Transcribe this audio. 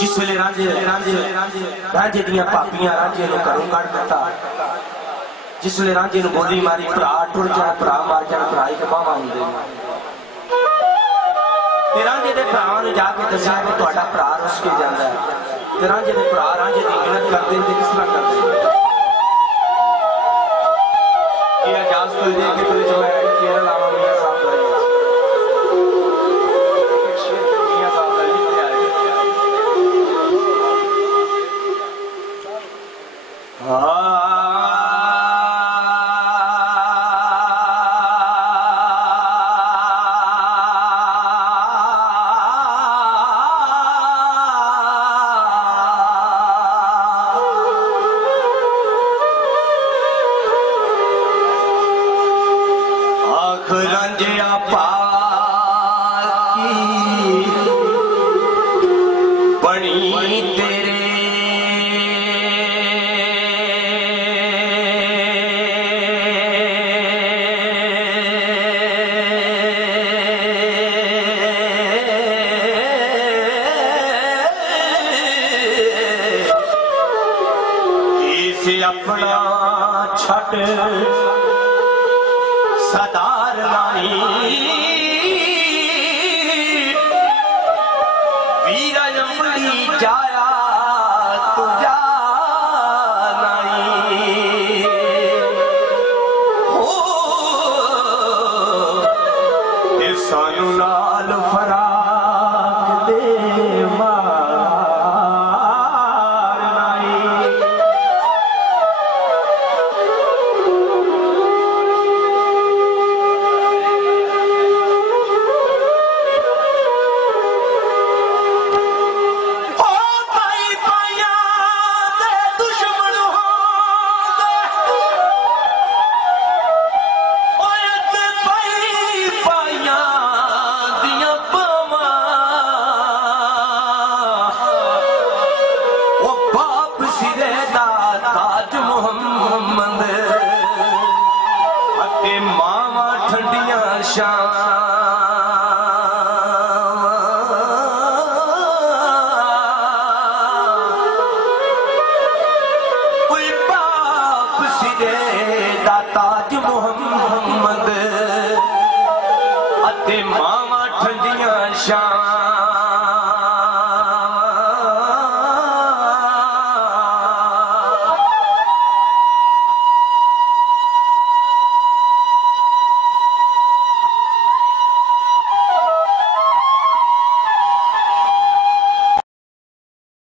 जिस वेले रांझे दियां पापियां रांझे नूं घरों कढ दिता, जिस वेले रांझे नूं गोली मारी भरा टुर जाण, भरा मार जाण, भरा ही बावां हुंदे ते रांझे दे भरावां नूं जाके दस्सिया कि तुहाडा भरा रुस के जांदा है ते रांझे दे भरा रांझे दी मिन्नत करदे ते किस तरह करदे कि इजाजत हो जाए कि तुझे मैं केरल आवां मियां साहब अपना छट सदार लाई वीरा जमली जाया तुझा नाई हो सानू लाल फराक दे मार नाई। मावा ठंडिया शाम